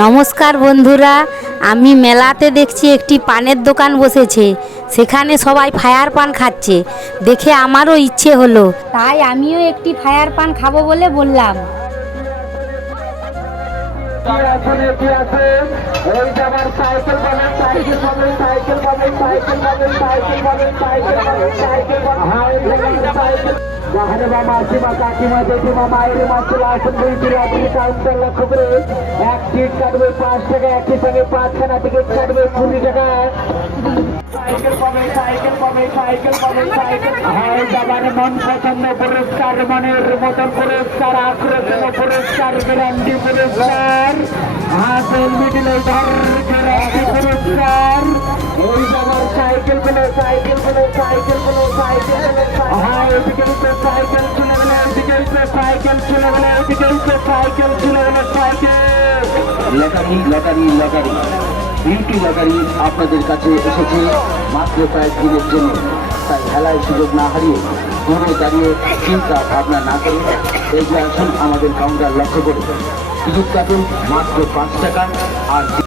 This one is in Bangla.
নমস্কার বন্ধুরা, আমি মেলাতে দেখছি একটি পানের দোকান বসেছে। সেখানে সবাই ফায়ার পান খাচ্ছে দেখে আমারও ইচ্ছে হলো, তাই আমিও একটি ফায়ার পান খাবো বলে বললাম। মাসিমা কাকিমা জেঠিমা মায়ের মা চলে আসেন দুই ফিরে আপনি কাউন্টার লক্ষ্য করে এক টিকিট কাটবে 5 টাকা, একই সঙ্গে 5খানা টিকিট কাটবে 20 টাকা। সাইকেল পাবে সাইকেল পাবে সাইকেল পাবে সাইকেল হয় যাবার মন পছন্দ পুরস্কার, মনের মতন পুরস্কার, আকর্ষণীয় পুরস্কার, গ্যারান্টি পুরস্কার, হাতের মিডিলে ধর গ্যারান্টি পুরস্কার। ওই যাবার সাইকেল গুলো সাইকেল গুলো সাইকেল গুলো সাইকেল গুলো হ্যাঁ এদিকে সাইকেল চলে গেলে এদিকে সাইকেল চলে গেলে এদিকে সাইকেল চলে গেলে cycle. Lottery lottery lottery beauty lottery আপনাদের কাছে এসেছে মাত্র কয়েক দিনের জন্য। তাই খেলায় সুযোগ না হারিয়ে দূরে দাঁড়িয়ে চিন্তা ভাবনা না করে এগিয়ে আসুন আমাদের কাউন্টার লক্ষ্য করে। টিকিট কাটুন মাত্র 5 টাকা। আর